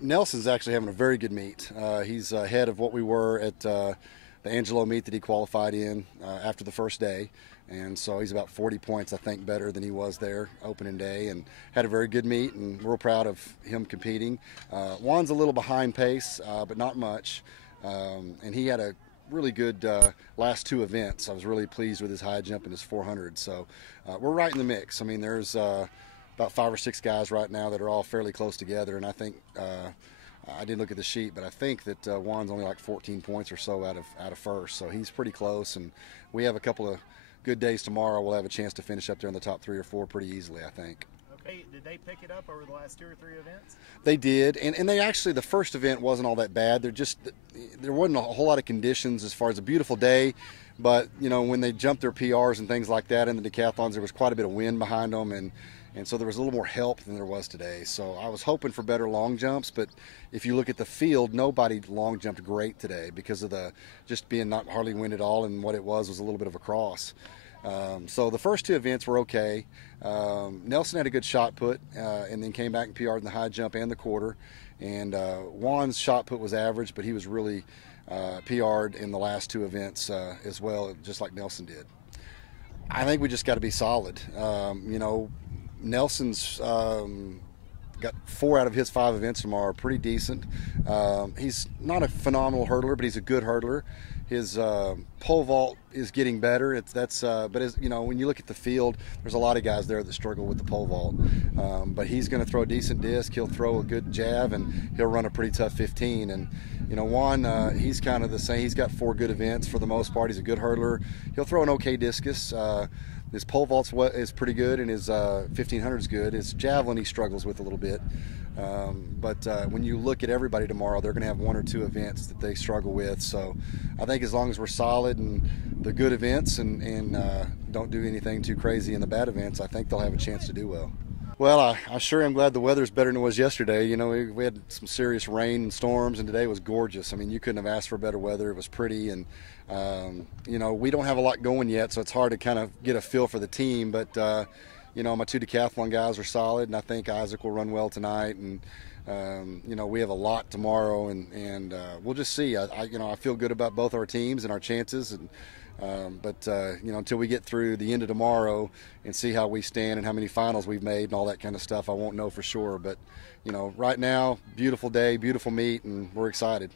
Nelson's actually having a very good meet. He's ahead of what we were at the Angelo meet that he qualified in after the first day. And so he's about 40 points, I think, better than he was there opening day, and had a very good meet, and we're proud of him competing. Juan's a little behind pace, but not much. And he had a really good last two events. I was really pleased with his high jump and his 400. So we're right in the mix. I mean, there's about 5 or 6 guys right now that are all fairly close together, and I think I didn't look at the sheet, but I think that Juan's only like 14 points or so out of first, so he's pretty close. And we have a couple of good days tomorrow. We'll have a chance to finish up there in the top 3 or 4 pretty easily, I think. Okay, did they pick it up over the last 2 or 3 events? They did, and they actually, the first event wasn't all that bad. There wasn't a whole lot of conditions as far as a beautiful day, but when they jumped their PRs and things like that in the decathlons, there was quite a bit of wind behind them, and so there was a little more help than there was today. So I was hoping for better long jumps, but if you look at the field, nobody long jumped great today because of the just being not hardly wind at all, and what it was a little bit of a cross. So the first 2 events were okay. Nelson had a good shot put, and then came back and PR'd in the high jump and the quarter. And Juan's shot put was average, but he was really PR'd in the last 2 events as well, just like Nelson did. I think we just got to be solid. Nelson's got 4 out of his 5 events tomorrow, pretty decent. He's not a phenomenal hurdler, but he's a good hurdler. His pole vault is getting better. But when you look at the field, there's a lot of guys there that struggle with the pole vault. But he's going to throw a decent disc. He'll throw a good jab, and he'll run a pretty tough 15. And Juan, he's kind of the same. He's got 4 good events for the most part. He's a good hurdler. He'll throw an okay discus. His pole vault is pretty good, and his 1500 is good. His javelin he struggles with a little bit. But when you look at everybody tomorrow, they're going to have 1 or 2 events that they struggle with. So I think as long as we're solid in the good events and don't do anything too crazy in the bad events, I think they'll have a chance to do well. Well, I sure am glad the weather's better than it was yesterday. We had some serious rain and storms, and today was gorgeous. I mean, you couldn't have asked for better weather. It was pretty, and we don't have a lot going yet, so it's hard to kind of get a feel for the team. But my 2 decathlon guys are solid, and I think Isaac will run well tonight. And we have a lot tomorrow, and we'll just see. I feel good about both our teams and our chances, but until we get through the end of tomorrow and see how we stand and how many finals we've made and all that kind of stuff, I won't know for sure. But right now, beautiful day, beautiful meet, and we're excited.